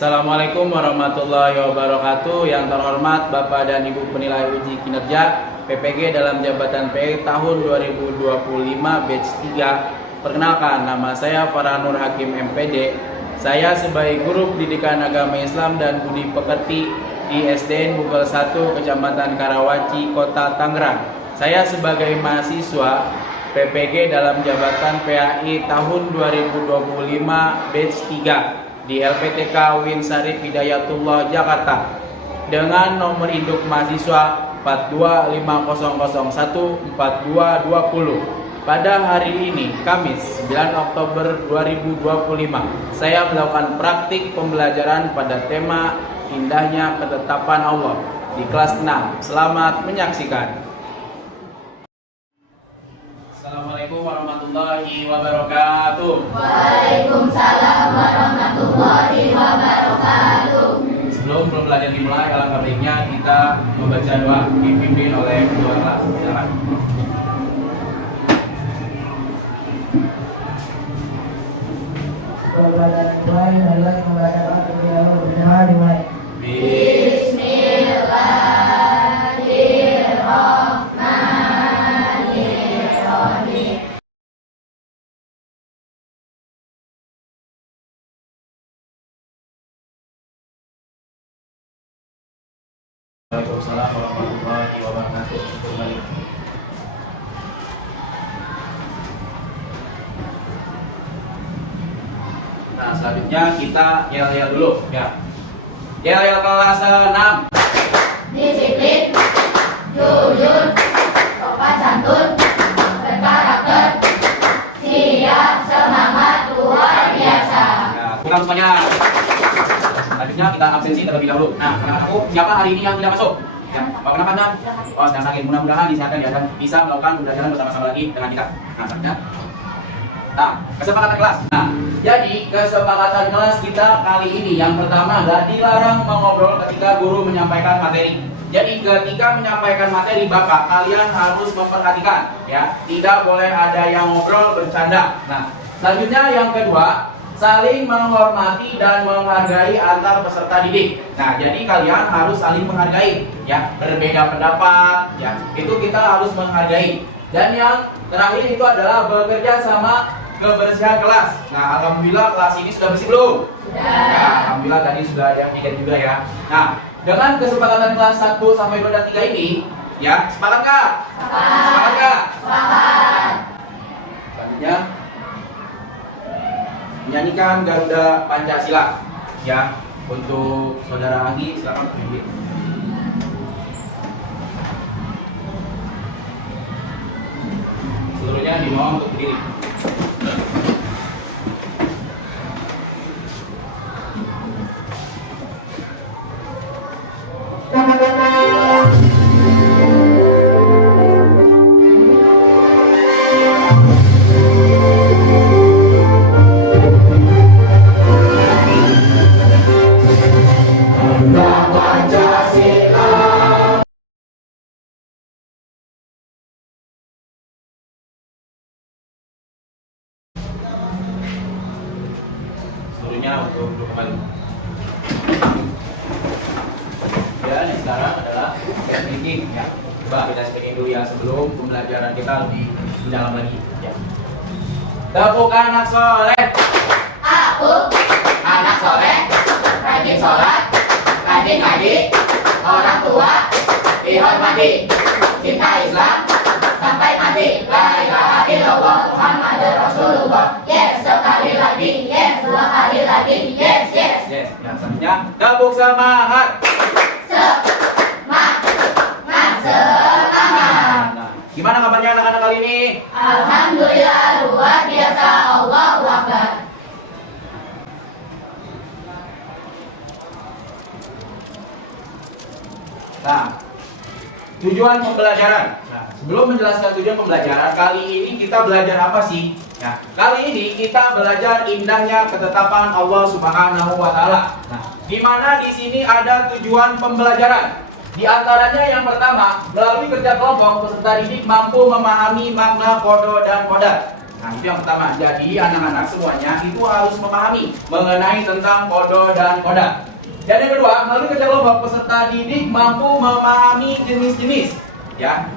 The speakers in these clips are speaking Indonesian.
Assalamualaikum warahmatullahi wabarakatuh. Yang terhormat Bapak dan Ibu penilai uji kinerja PPG dalam jabatan PE tahun 2025 batch 3. Perkenalkan, nama saya Farhanur Hakim MPD. Saya sebagai guru pendidikan agama Islam dan budi pekerti di SDN Bugel 1 Kecamatan Karawaci, Kota Tangerang. Saya sebagai mahasiswa PPG dalam jabatan PAI tahun 2025 batch 3 di LPTK Win Syarif Hidayatullah Jakarta dengan nomor induk mahasiswa 4250014220. Pada hari ini, Kamis 9 Oktober 2025, saya melakukan praktik pembelajaran pada tema Indahnya Ketetapan Allah di kelas 6. Selamat menyaksikan. Assalamualaikum warahmatullahi wabarakatuh. Waalaikumsalam warahmatullahi wabarakatuh. Sebelum pembelajaran dimulai, alangkah baiknya kita membaca doa dipimpin oleh ketua kelas. Silakan. Bismillahirrahmanirrahim. Waalaikumsalam warahmatullahi wabarakatuh. Kembali. Nah, selanjutnya kita yel-yel dulu ya. Yel-yel kelas 6. Disiplin, jujur, sopan santun, berkarakter, siap, semangat, luar biasa. Nah, bukan semuanya. Selanjutnya kita absensi terlebih dahulu. Nah, anak-anakku, siapa hari ini yang tidak masuk? Ya, Pak kenapa dan? Oh, sedang sakit. Mudah-mudahan disehatan ya dan bisa melakukan pembelajaran bersama-sama lagi dengan kita. Nah, selanjutnya. Nah, kesepakatan kelas. Nah, jadi kesepakatan kelas kita kali ini yang pertama adalah dilarang mengobrol ketika guru menyampaikan materi. Jadi ketika menyampaikan materi Bapak, kalian harus memperhatikan ya, tidak boleh ada yang ngobrol bercanda. Nah, selanjutnya yang kedua, saling menghormati dan menghargai antar peserta didik. Nah, jadi kalian harus saling menghargai ya, berbeda pendapat ya, itu kita harus menghargai. Dan yang terakhir itu adalah bekerja sama kebersihan kelas. Nah, alhamdulillah kelas ini sudah bersih belum? Sudah. Ya, alhamdulillah tadi sudah ada yang tiket juga ya. Nah, dengan kesepakatan kelas 1 sampai Roda 3 ini, ya, sepakat nggak? Sepakat nggak? Sepakat. Selanjutnya, menyanyikan Garuda Pancasila, ya, untuk saudara Anggi, silakan pimpin. Seluruhnya dimohon untuk berdiri. Seluruhnya untuk duduk kembali. Dan yang sekarang adalah speaking ya. Coba kita speaking dulu ya sebelum pembelajaran kita lebih dalam lagi ya. Tepuk anak soleh. Aku anak soleh, rajin sholat, rajin ngaji, orang tua dihormati, cinta Islam sampai mati. La ilaha illallah Muhammadur Rasulullah. Yes, sekali lagi, yes, dua kali lagi, yes, yes. Yes, yang selanjutnya tepuk semangat. Semangat. Nah, gimana kabarnya anak-anak kali ini? Alhamdulillah luar biasa. Allahu Akbar. Nah, tujuan pembelajaran. Nah, sebelum menjelaskan tujuan pembelajaran, kali ini kita belajar apa sih? Nah, kali ini kita belajar indahnya ketetapan Allah Subhanahu wa Ta'ala. Nah, di mana di sini ada tujuan pembelajaran. Di antaranya yang pertama, melalui kerja kelompok, peserta didik mampu memahami makna kodo dan kodar. Nah, itu yang pertama. Jadi anak-anak semuanya itu harus memahami mengenai tentang kodo dan koda. Dan yang kedua, melalui kerja kelompok peserta didik mampu memahami jenis-jenis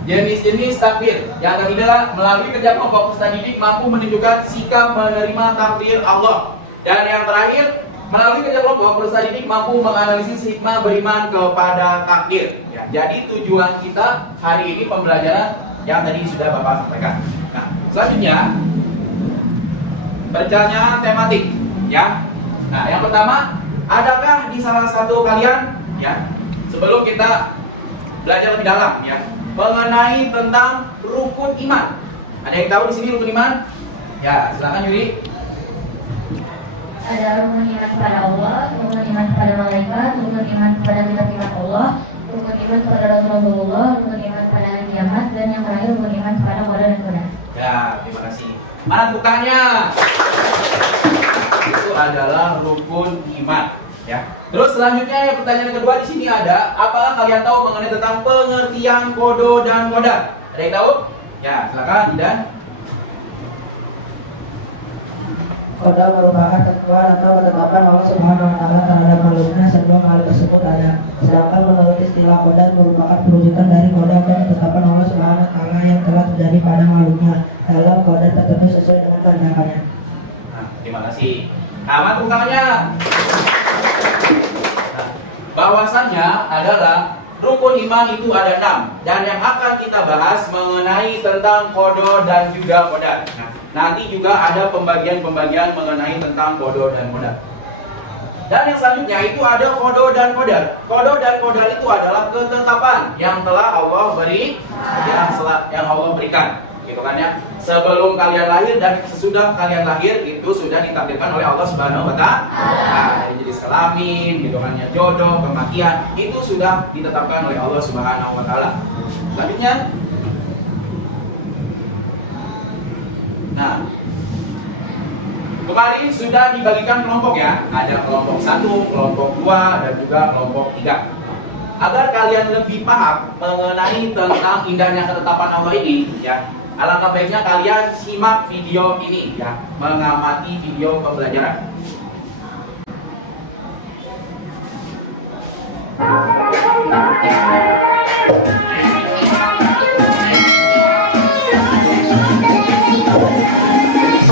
jenis-jenis takbir. Yang ketiga, melalui kerja kelompok peserta didik mampu menunjukkan sikap menerima takdir Allah. Dan yang terakhir, melalui kerja kelompok peserta didik mampu menganalisis hikmah beriman kepada takdir. Ya, jadi tujuan kita hari ini pembelajaran yang tadi sudah Bapak sampaikan. Nah, selanjutnya pertanyaan tematik, ya. Nah, yang pertama, adakah di salah satu kalian, ya, sebelum kita belajar lebih dalam, ya, mengenai tentang rukun iman? Ada yang tahu di sini rukun iman? Ya, silakan Yuri. Ada rukun iman kepada Allah, rukun iman kepada malaikat, rukun iman kepada kitab-kitab Allah, rukun iman kepada Rasulullah, rukun iman kepada hari kiamat, dan yang terakhir rukun iman kepada qada dan qadar. Ya, terima kasih. Mana bukannya? Itu adalah rukun iman, ya. Terus selanjutnya pertanyaan yang kedua di sini ada, apakah kalian tahu mengenai tentang pengertian kodo dan qadar? Ada yang tahu? Ya, silakan Idan. Qada merupakan ketentuan atau ketetapan Allah Subhanahu wa taala terhadap makhluknya sebelum hal tersebut ada. Sedangkan menurut istilah qadar merupakan perwujudan dari qada atau ketetapan Allah Subhanahu wa taala yang telah terjadi pada makhluknya dalam qadar tertentu sesuai dengan kehendaknya. Nah, terima kasih. Amat utamanya. Nah, bahwasannya adalah rukun iman itu ada 6 dan yang akan kita bahas mengenai tentang kodo dan juga qadar. Nah, nanti juga ada pembagian-pembagian mengenai tentang kodo dan qadar. Dan yang selanjutnya itu ada kodo dan qadar. Kodo dan qadar itu adalah ketetapan yang telah Allah beri, yang Allah berikan, gitu kan ya. Sebelum kalian lahir dan sesudah kalian lahir itu sudah ditakdirkan oleh Allah Subhanahu wa taala. Nah, dari jenis kelamin, gitu kan ya, jodoh, kematian, itu sudah ditetapkan oleh Allah Subhanahu wa taala. Selanjutnya, nah, kemarin sudah dibagikan kelompok ya. Ada kelompok 1, kelompok 2, dan juga kelompok 3. Agar kalian lebih paham mengenai tentang indahnya ketetapan Allah ini, ya, alangkah baiknya kalian simak video ini, ya, mengamati video pembelajaran.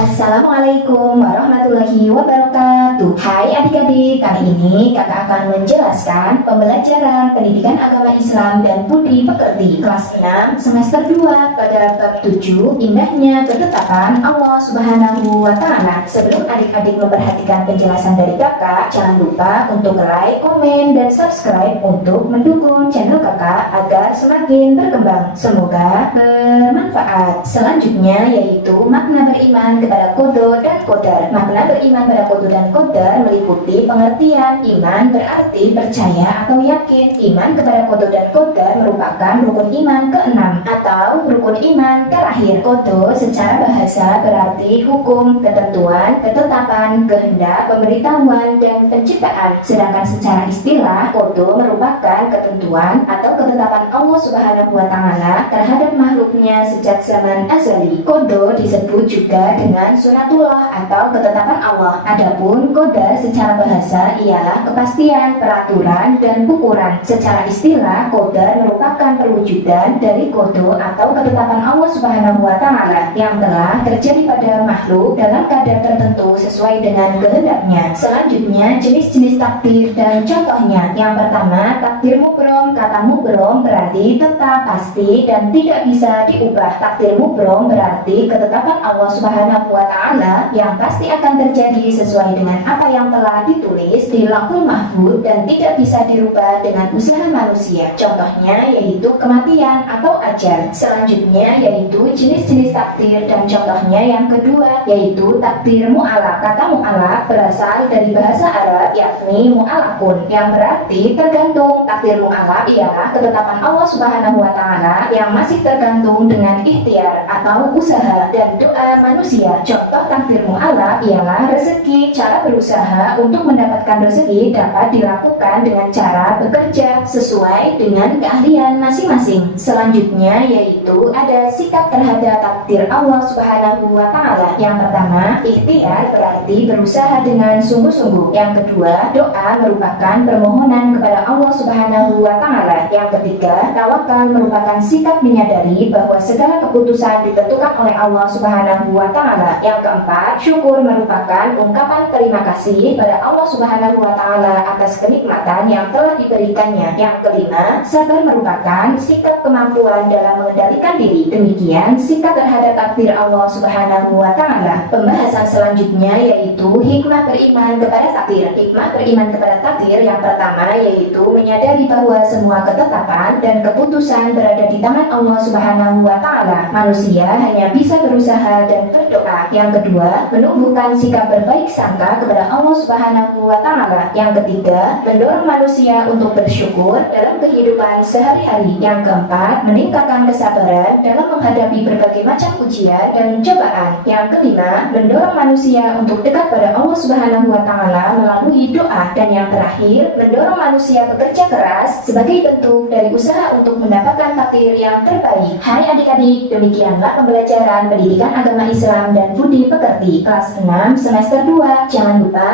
Assalamualaikum warahmatullahi wabarakatuh. Hai adik-adik, kali ini kakak akan menjelaskan pembelajaran pendidikan agama Islam dan budi pekerti kelas 6 semester 2 pada bab 7 indahnya ketetapan Allah Subhanahu wa taala. Sebelum adik-adik memperhatikan penjelasan dari kakak, jangan lupa untuk like, komen, dan subscribe untuk mendukung channel kakak agar semakin berkembang. Semoga bermanfaat. Selanjutnya yaitu makna beriman kepada kodo dan qadar. Makna beriman pada kodo dan qadar meliputi pengertian iman berarti percaya atau yakin. Iman kepada kodo dan qadar merupakan rukun iman ke-6 atau rukun iman terakhir. Kodo secara bahasa berarti hukum, ketentuan, ketetapan, kehendak, pemberitahuan, dan penciptaan. Sedangkan secara istilah, kodo merupakan ketentuan atau ketetapan Allah Subhanahu wa taala terhadap makhluknya sejak zaman azali. Kodo disebut juga dengan sunatullah atau ketetapan Allah. Adapun qadar secara bahasa ialah kepastian, peraturan, dan ukuran. Secara istilah, qadar merupakan perwujudan dari kodo atau ketetapan Allah Subhanahu wa taala yang telah terjadi pada makhluk dalam kadar tertentu sesuai dengan kehendaknya. Selanjutnya, jenis-jenis takdir dan contohnya. Yang pertama, takdir mubrom. Kata mubrom berarti tetap, pasti, dan tidak bisa diubah. Takdir mubrom berarti ketetapan Allah Subhanahu wa taala yang pasti akan terjadi sesuai dengan apa yang telah ditulis di Lauhul Mahfuz dan tidak bisa dirubah dengan usaha manusia. Contohnya yaitu kematian atau ajal. Selanjutnya yaitu jenis-jenis takdir dan contohnya yang kedua yaitu takdir mu'alaq. Kata mu'alaq berasal dari bahasa Arab yakni mu'alaqun yang berarti tergantung. Takdir mu'alaq ialah ketetapan Allah Subhanahu wa taala yang masih tergantung dengan ikhtiar atau usaha dan doa manusia. Contoh takdir mu'alaq ialah rezeki. Cara berusaha untuk mendapatkan rezeki dapat dilakukan dengan cara bekerja sesuai dengan keahlian masing-masing. Selanjutnya yaitu yaitu ada sikap terhadap takdir Allah Subhanahu wa Ta'ala. Yang pertama, ikhtiar berarti berusaha dengan sungguh-sungguh. Yang kedua, doa merupakan permohonan kepada Allah Subhanahu wa Ta'ala. Yang ketiga, tawakal merupakan sikap menyadari bahwa segala keputusan ditentukan oleh Allah Subhanahu wa Ta'ala. Yang keempat, syukur merupakan ungkapan terima kasih pada Allah Subhanahu wa Ta'ala atas kenikmatan yang telah diberikannya. Yang kelima, sabar merupakan sikap kemampuan dalam mengendalikan diri. Demikian sikap terhadap takdir Allah Subhanahu wa Ta'ala. Pembahasan selanjutnya yaitu hikmah beriman kepada takdir. Hikmah beriman kepada takdir yang pertama yaitu menyadari bahwa semua ketetapan dan keputusan berada di tangan Allah Subhanahu wa Ta'ala. Manusia hanya bisa berusaha dan berdoa. Yang kedua, menumbuhkan sikap berbaik sangka kepada Allah Subhanahu wa Ta'ala. Yang ketiga, mendorong manusia untuk bersyukur dalam kehidupan sehari-hari. Yang keempat, meningkatkan kesabaran dalam menghadapi berbagai macam ujian dan cobaan. Yang kelima, mendorong manusia untuk dekat pada Allah Subhanahu wa Ta'ala melalui doa. Dan yang terakhir, mendorong manusia bekerja keras sebagai bentuk dari usaha untuk mendapatkan takdir yang terbaik. Hai adik-adik, demikianlah pembelajaran pendidikan agama Islam dan budi pekerti kelas 6 semester 2. Jangan lupa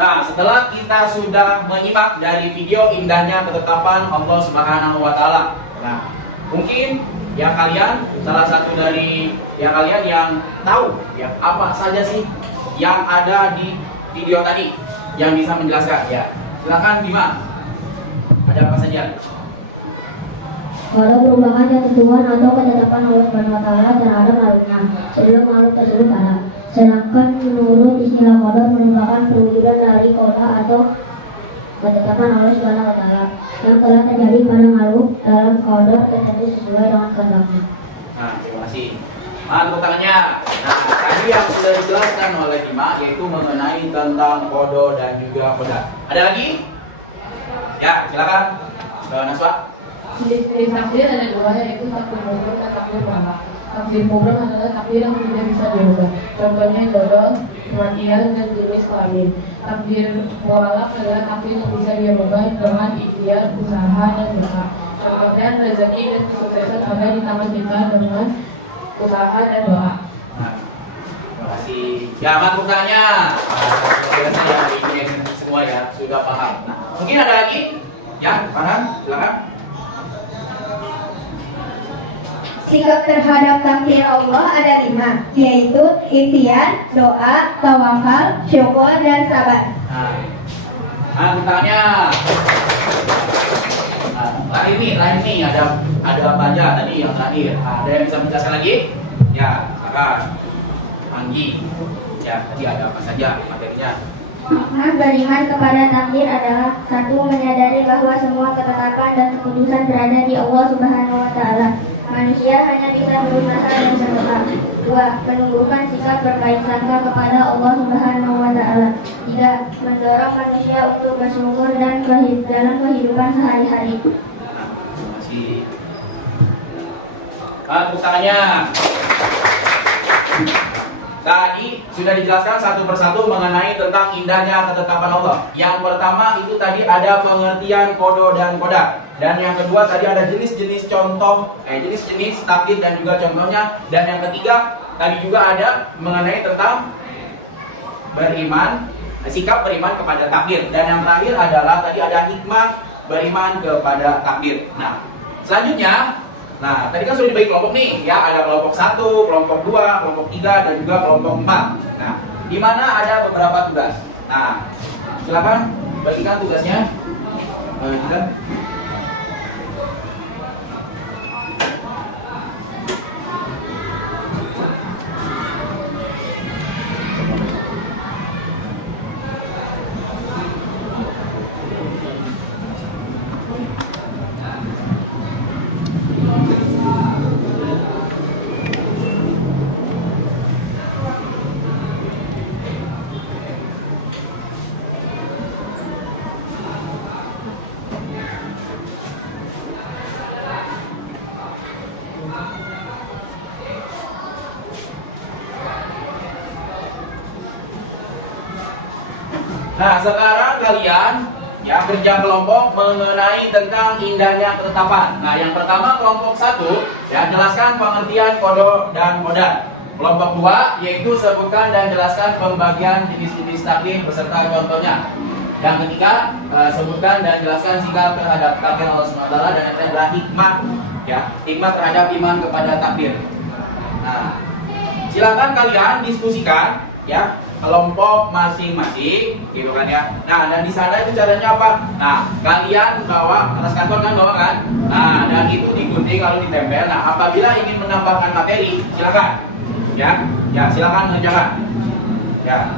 Nah, setelah kita sudah menyimak dari video indahnya ketetapan Allah Subhanahu wa Ta'ala. Nah, mungkin ya kalian salah satu dari ya kalian yang tahu ya apa saja sih yang ada di video tadi yang bisa menjelaskan ya. Silakan Bima. Ada apa saja? Qada merupakan ketentuan atau ketetapan Allah Subhanahu wa Ta'ala terhadap makhluknya sebelum makhluk tersebut ada. Sedangkan menurut istilah qada merupakan perwujudan dari qada atau ketetapan Allah Subhanahu wa Ta'ala yang telah terjadi pada makhluk dalam qada tertentu sesuai dengan kehendaknya. Nah, terima kasih. Tepuk tangannya. Nah, tadi yang sudah dijelaskan oleh Bima yaitu mengenai tentang kodo dan juga koda. Ada lagi? Ya, silakan. Naswa. Jenis takdir ada dua, yaitu takdir mubrom dan takdir mutlak. Takdir mubrom adalah takdir yang tidak bisa diubah. Contohnya jodoh, kematian, dan jenis kelamin. Takdir mutlak adalah takdir yang bisa diubah dengan ikhtiar, usaha, dan doa. Contohnya rezeki dan kesuksesan ada di tangan kita dengan usaha dan doa. Nah, terima kasih. Ya, tepuk tangannya. Biasa ya ini semua ya sudah paham. Nah, mungkin ada lagi? Ya, Farhan, silakan. Sikap terhadap takdir Allah ada 5, yaitu ikhtiar, doa, tawakal, syukur, dan sabar. Nah, tangannya. Nah, ini ada apa aja tadi yang terakhir? Ada yang bisa menjelaskan lagi? Ya, silakan. Anggi. Ya, tadi ada apa saja materinya? Hikmah beriman kepada takdir adalah 1. Menyadari bahwa semua ketetapan dan keputusan berada di Allah Subhanahu wa Ta'ala. Manusia hanya bisa berusaha dan berdoa. 2. Menumbuhkan sikap berbaik sangka kepada Allah Subhanahu wa Ta'ala. 3. Mendorong manusia untuk bersyukur dan dalam kehidupan sehari-hari. Terima kasih. Tepuk tangannya. Tadi sudah dijelaskan satu persatu mengenai tentang indahnya ketetapan Allah. Yang pertama itu tadi ada pengertian kodo dan koda. Dan yang kedua tadi ada jenis-jenis contoh, jenis-jenis takdir dan juga contohnya. Dan yang ketiga tadi juga ada mengenai tentang beriman, sikap beriman kepada takdir. Dan yang terakhir adalah tadi ada hikmah beriman kepada takdir. Nah, selanjutnya, tadi kan sudah dibagi kelompok nih, ya ada kelompok 1, kelompok 2, kelompok 3, dan juga kelompok 4. Nah, di mana ada beberapa tugas. Nah, silakan bagikan tugasnya. Kita. Nah, sekarang kalian ya kerja kelompok mengenai tentang indahnya ketetapan. Nah, yang pertama kelompok 1 ya jelaskan pengertian kodok dan kodan. Kelompok 2 yaitu sebutkan dan jelaskan pembagian jenis-jenis takdir beserta contohnya. Yang ketiga sebutkan dan jelaskan sikap terhadap takdir Allah SWT dan yang terakhir adalah hikmah ya, hikmah terhadap iman kepada takdir. Nah, silakan kalian diskusikan ya kelompok masing-masing gitu kan ya. Nah, dan di sana itu caranya apa? Nah, kalian bawa kertas karton kan bawa kan? Nah, dan itu digunting lalu ditempel. Nah, apabila ingin menambahkan materi, silakan. Ya, ya silakan mengerjakan. Ya,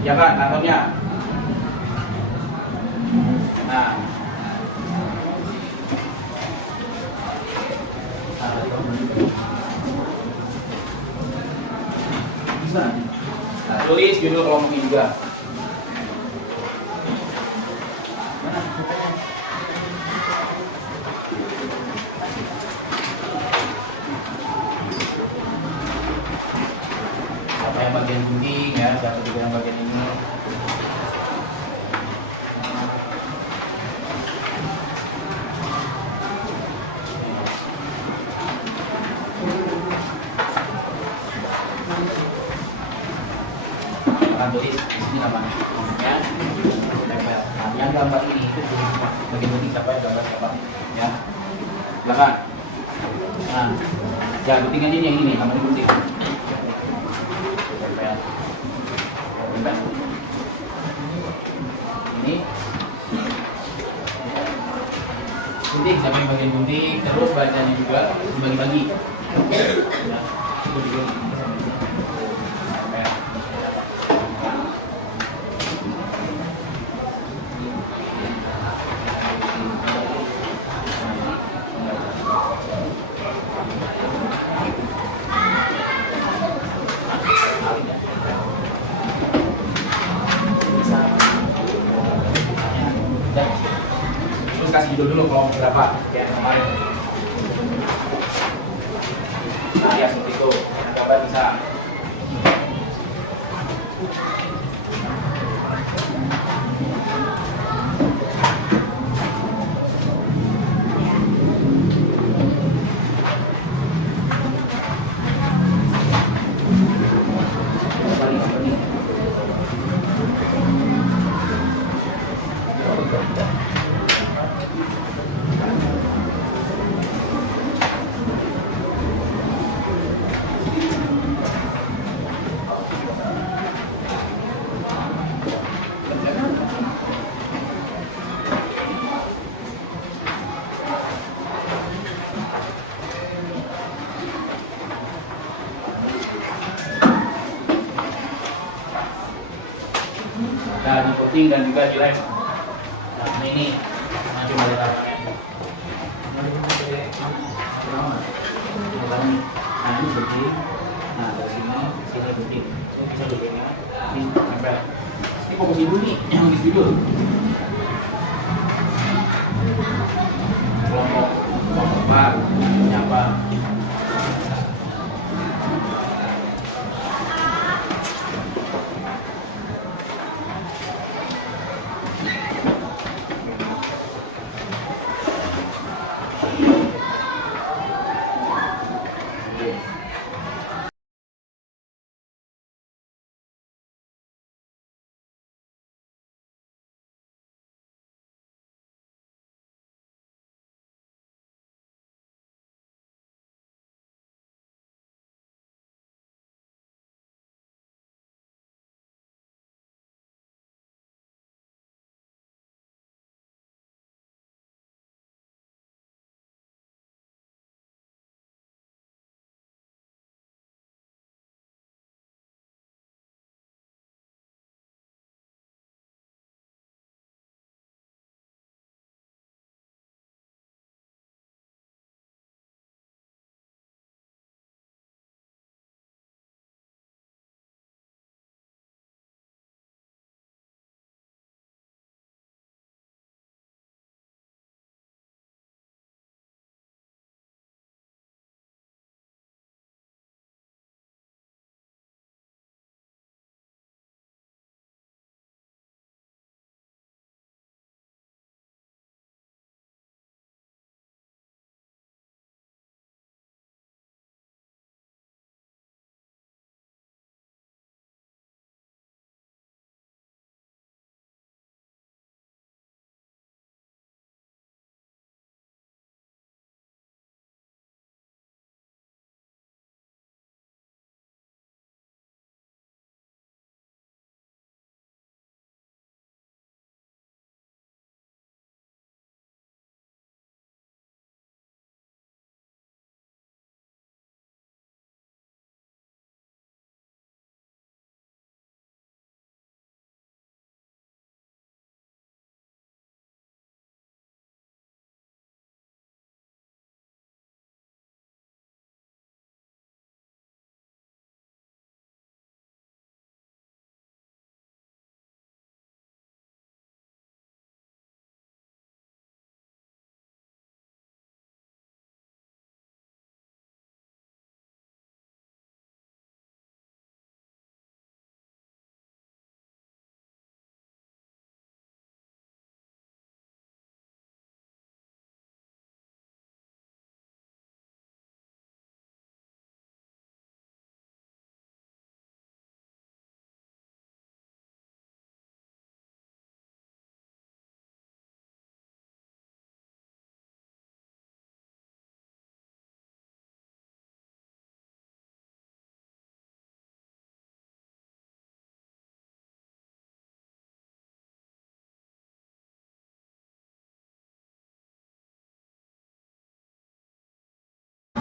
jangan kartonnya. Nah, bisa. Nah, tulis judul kelompoknya juga. Siapa yang bagian gunting ya, siapa juga yang bagian ini. Akan tulis di sini namanya ya, tempel. Nah, yang gambar ini itu bagian gunting siapa yang gambar siapa ya, silakan. Nah, ya guntingan ini yang ini namanya gunting. Tempel. Tempel. Ini gunting, siapa yang bagian gunting, terus bacanya juga dibagi-bagi. Ya, itu juga. Terus kasih judul dulu kelompok berapa ya kemarin. Nah, ya seperti itu. Gambar bisa. Dan diputing dan juga dilem. Nah, ini cuma letaknya. Nah, ini puting. Nah, dari sini puting. Ini bisa putingnya. Ini tempel. Ini fokus ibu nih yang di judul. Kelompok apa? Nyapa.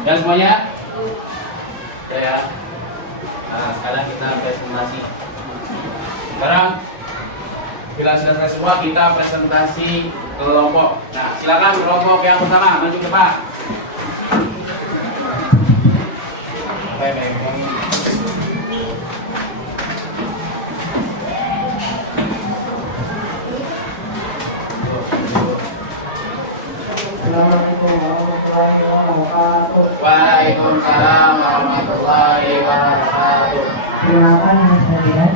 Ya semuanya? Ya. Nah, sekarang kita presentasi. Sekarang bila sudah selesai semua, kita presentasi kelompok. Nah, silakan kelompok yang pertama maju ke depan. Baik. Assalamualaikum warahmatullahi wabarakatuh. Waalaikumsalam warahmatullahi wabarakatuh. Silakan Mas Hadiran.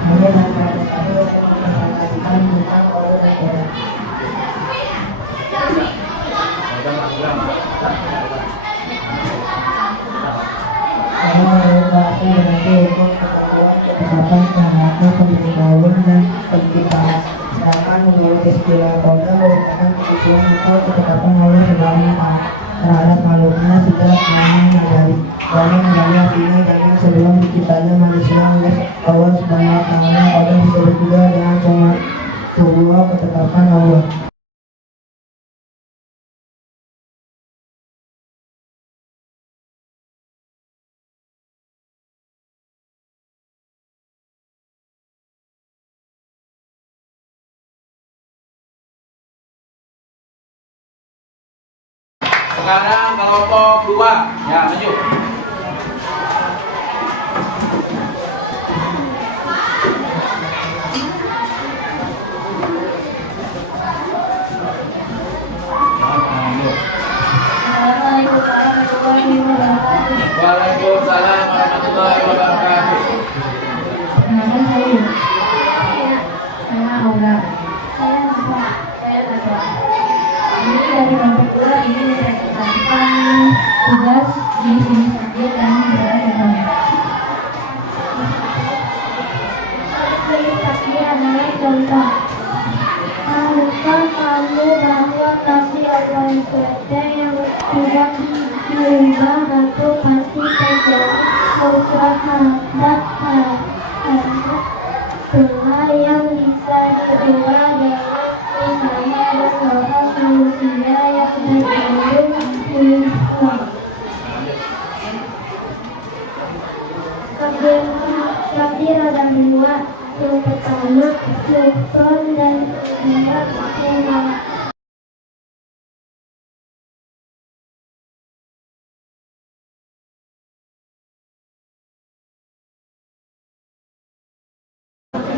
Saya dan sahabat saya presentasikan tentang kode negara. Saya menguasai berbagai hukum pengetahuan ketetapan bahasa pemberitahuan dan penciptaan. Sedangkan menurut istilah kode merupakan ketentuan atau ketetapan Allah Subhanahu wa Ta'ala terhadap makhluknya sejak zaman dari artinya zaman sebelum diciptanya manusia oleh Allah Subhanahu wa Ta'ala. Kode disebut juga dengan sebuah ketetapan Allah. Sekarang kelompok 2. Ya, maju. Waalaikumsalam warahmatullahi wabarakatuh. Nama saya. Nama Aura. Saya Nasa. Saya Nasa. Ini dari kelompok 2 ini mempresentasikan tugas di sini saja dan beragam. Tadi adalah contoh. Tahukah kamu bahwa Nabi Allah itu ada yang sudah merubah satu pasti terjadi usaha Tuhan yang bisa diubah dengan misalnya dan orang manusia yang terjadi tapi ada dua. Yang pertama Newton dan kedua Einstein.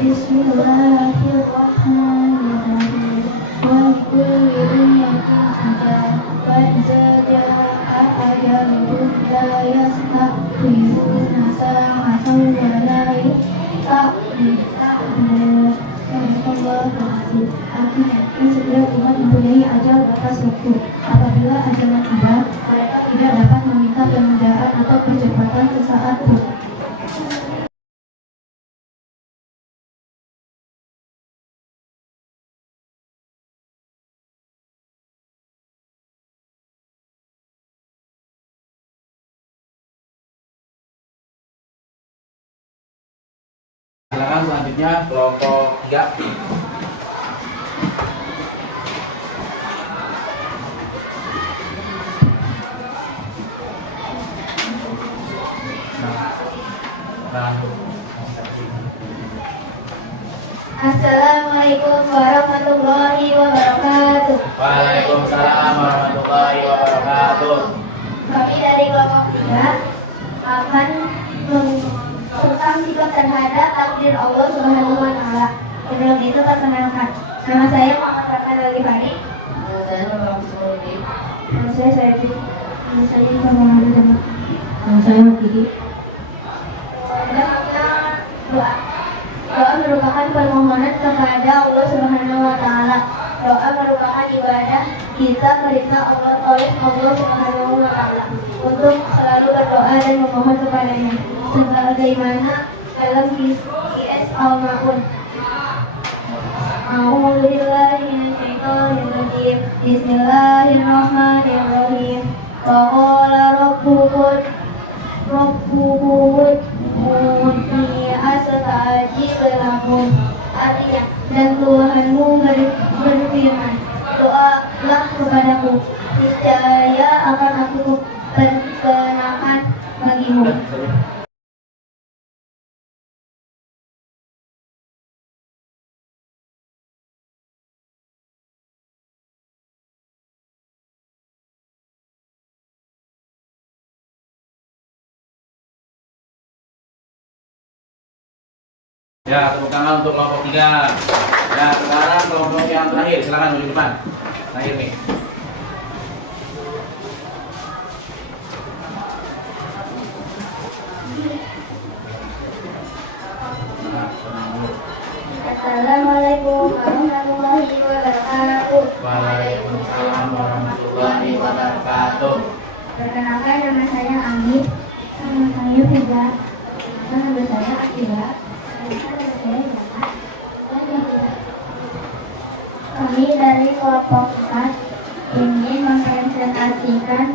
Bismillahirrahmanirrahim. Wa kulli ummatin qad jaa'a ajaluhum la yasta'khiruna sa'atan wa la yasta'khiruna. Artinya, setiap umat mempunyai ajal batas waktu. Apabila ajalnya tiba, mereka tidak dapat meminta penundaan atau percepatan sesaat pun. Silakan selanjutnya kelompok 3. Assalamualaikum warahmatullahi wabarakatuh. Waalaikumsalam warahmatullahi wabarakatuh. Kami dari kelompok 3 akan tentang sikap terhadap takdir Allah Subhanahu wa Ta'ala. Sebelum itu perkenalkan, nama saya Muhammad Rahman Al-Ghifari. Nama saya Sayyidi. Nama saya Muhammad Rahman. Nama saya Makiki. Doa merupakan permohonan kepada Allah Subhanahu wa Ta'ala. Doa merupakan ibadah kita perintah Allah oleh Allah Subhanahu wa Ta'ala untuk selalu berdoa dan memohon kepadanya. Sebagaimana dalam QS Al-Ma'un. A'udzubillahi minasyaitonirrajim. Bismillahirrahmanirrahim. Wa qala rabbukum astajib lakum. Artinya, dan Tuhanmu berfirman, doalah kepadaku, niscaya akan aku perkenakan bagimu. Ya, tepuk tangan untuk kelompok 3. Ya, sekarang kelompok yang terakhir, silakan menuju depan. Terakhir nih. Assalamualaikum warahmatullahi wabarakatuh. Waalaikumsalam warahmatullahi wabarakatuh. Perkenalkan, nama saya Ami. Nama saya Fida. Nama saya Akila. Kami dari kelompok 4 ingin mempresentasikan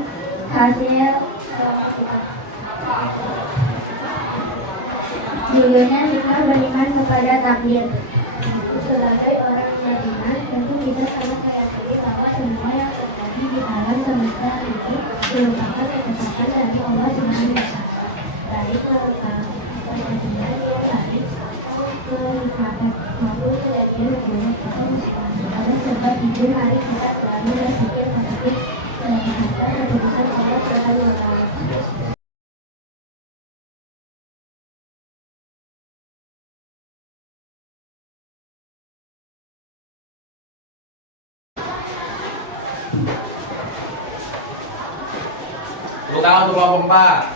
hasil judulnya kita beriman kepada takdir. Sebagai orang beriman, tentu kita sangat meyakini bahwa semua yang terjadi di alam semesta ini merupakan ketetapan dari Allah Subhanahu wa Ta'ala. Dari kejadian yang baik kenikmatan maupun kejadian buruk atau musibah. Oleh sebab itu mari kita selalu berpikir positif terhadap keputusan Allah Subhanahu wa Ta'ala. Tepuk tangan untuk kelompok 4.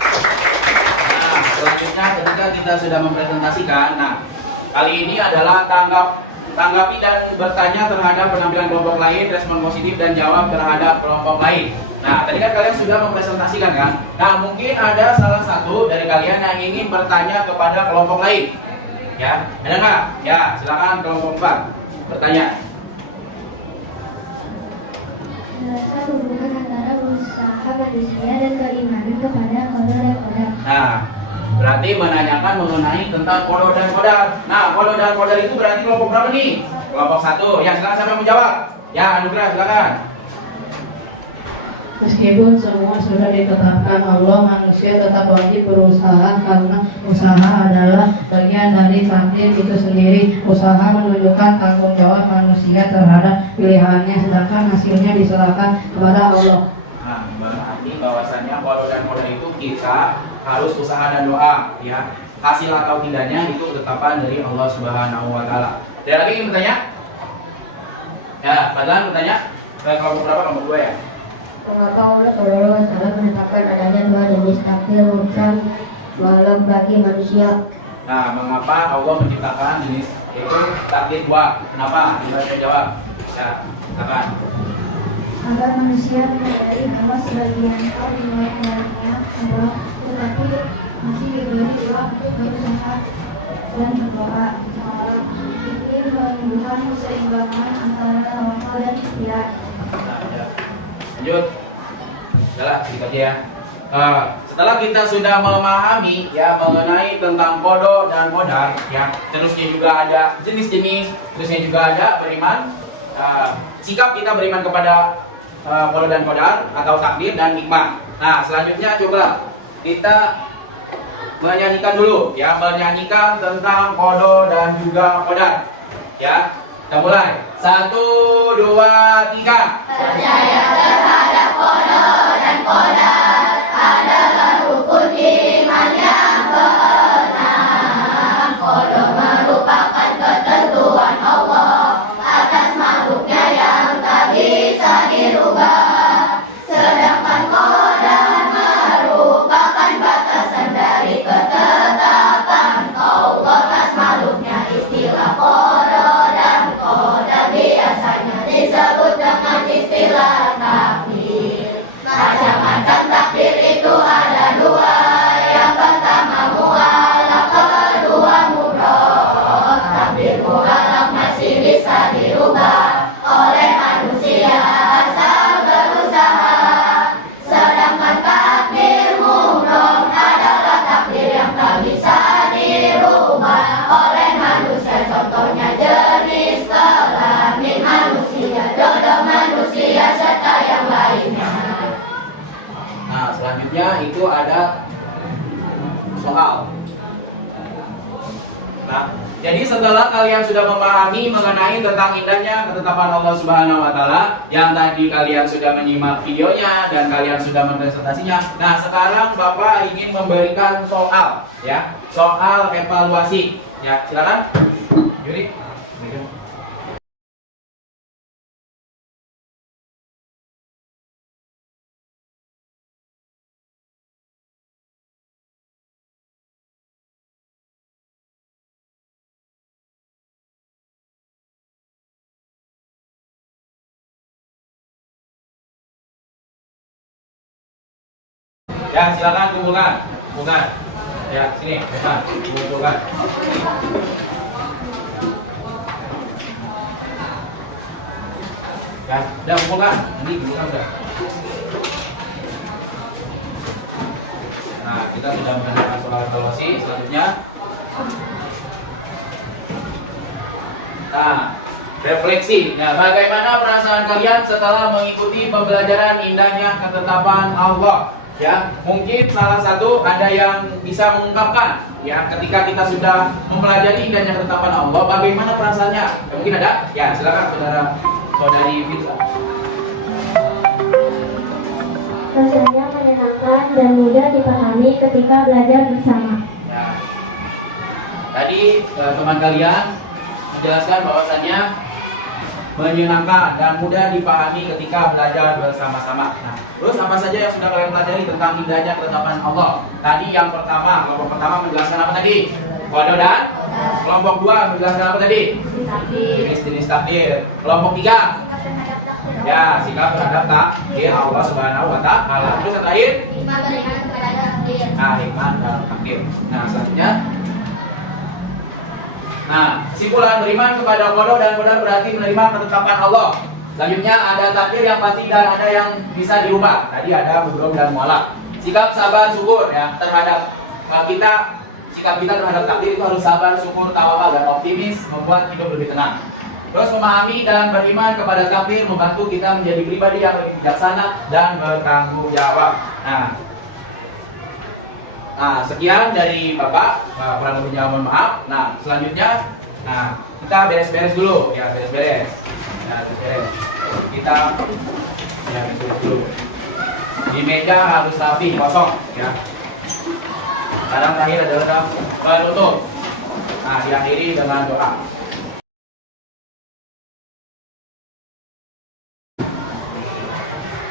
Nah, selanjutnya ketika kita sudah mempresentasikan, nah, kali ini adalah tanggapi dan bertanya terhadap penampilan kelompok lain, respon positif dan jawab terhadap kelompok lain. Nah, tadi kan kalian sudah mempresentasikan kan? Nah, mungkin ada salah satu dari kalian yang ingin bertanya kepada kelompok lain. Ya, ada nggak? Ya, silakan kelompok 4 bertanya. Terdapat hubungan antara usaha manusia dan keimanan kepada qada dan qadar. Nah, berarti menanyakan mengenai tentang qada dan qadar. Nah, qada dan qadar itu berarti kelompok berapa nih? Kelompok 1. Ya, silakan siapa yang menjawab? Ya, Anugrah, silakan. Meskipun semua sudah ditetapkan Allah, manusia tetap wajib berusaha karena usaha adalah bagian dari takdir itu sendiri. Usaha menunjukkan tanggung jawab manusia terhadap pilihannya, sedangkan hasilnya diserahkan kepada Allah. Nah, berarti bahwasannya qada dan qadar itu kita harus usaha dan doa, ya. Hasil atau tidaknya itu ketetapan dari Allah Subhanahu wa Ta'ala. Ada lagi yang bertanya? Ya, Fadlan bertanya. Kelompok berapa? Kelompok 2 ya? Mengapa Allah Subhanahu wa Ta'ala menetapkan adanya dua jenis takdir mutlak walau bagi manusia? Nah, mengapa Allah menciptakan jenis itu takdir 2? Kenapa? Gimana jawab? Ya, silakan. Agar manusia menyadari bahwa sebagian hal di luar-luarnya Allah, tetapi masih diberi ruang untuk berusaha dan berdoa. Ini menunjukkan keseimbangan antara tawakal dan ikhtiar. Nah, ya. Lanjut. Udahlah, sedikit aja ya. Setelah kita sudah memahami ya mengenai tentang qada dan qadar, ya, terusnya juga ada jenis-jenis, terusnya juga ada beriman, sikap kita beriman kepada qada dan qadar atau takdir dan nikmat. Nah, selanjutnya coba kita menyanyikan dulu, ya, menyanyikan tentang qada dan juga qadar. Ya, kita mulai. 1, 2, 3. Percaya terhadap qada dan qadar adalah rukun iman yang keenam. Qada merupakan ketentuan Allah atas makhluknya yang tak bisa dirubah. Sedangkan qadar merupakan batasan dari ketetapan Allah atas makhluknya. Istilah qada dan qadar biasanya disebut dengan istilah takdir. selanjutnya itu ada soal. Nah, jadi setelah kalian sudah memahami mengenai tentang indahnya ketetapan Allah Subhanahu wa taala, yang tadi kalian sudah menyimak videonya dan kalian sudah mempresentasinya. Nah, sekarang Bapak ingin memberikan soal, ya. Soal evaluasi. Ya, silakan. Yuri. Ya, silakan kumpulkan. Kumpulkan. Ya, sini, kumpulkan. Ya, udah kumpulkan. Nanti kumpulkan udah. Nah, kita sudah menanyakan soal evaluasi. Selanjutnya, nah, refleksi. Nah, bagaimana perasaan kalian setelah mengikuti pembelajaran indahnya ketetapan Allah? Ya, mungkin salah satu ada yang bisa mengungkapkan, ya, ketika kita sudah mempelajari indahnya ketetapan Allah, bagaimana perasaannya? Ya, mungkin ada? Ya, silakan saudari Fitra. Rasanya menyenangkan dan mudah dipahami ketika belajar bersama. Ya. Tadi teman kalian menjelaskan bahwasannya menyenangkan dan mudah dipahami ketika belajar bersama-sama. Nah, terus apa saja yang sudah kalian pelajari tentang indahnya ketetapan Allah? Tadi yang pertama, kelompok pertama menjelaskan apa tadi? Qada dan kelompok 2 menjelaskan apa tadi? Jenis-jenis takdir. Kelompok 3, ya, sikap terhadap takdir Allah Subhanahu wa taala. Terus yang terakhir? Hikmah dalam takdir. Nah, selanjutnya, nah, kesimpulan beriman kepada qada dan qadar berarti menerima ketetapan Allah. Selanjutnya ada takdir yang pasti dan ada yang bisa dirubah. Tadi ada mudrom dan mualaf. Sikap sabar syukur, ya, terhadap sikap kita terhadap takdir itu harus sabar, syukur, tawakal dan optimis, membuat hidup lebih tenang. Terus memahami dan beriman kepada takdir membantu kita menjadi pribadi yang lebih bijaksana dan bertanggung jawab. Nah, sekian dari Bapak, kurang lebihnya mohon maaf. Nah, selanjutnya, nah, kita beres-beres dulu, ya, beres-beres. Ya, beres-beres. Kita, ya, beres-beres dulu. Di meja harus rapi, kosong, ya. Sekarang terakhir adalah penutup. Nah, diakhiri dengan doa.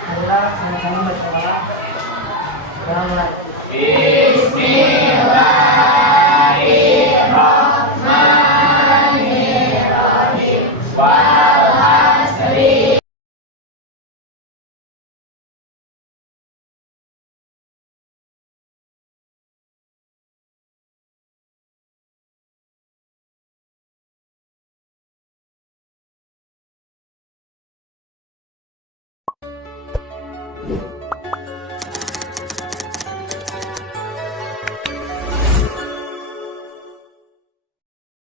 Allah, sama-sama bersekolah. Assalamualaikum. Bismillahirrahmanirrahim. Wal asri. Thank you.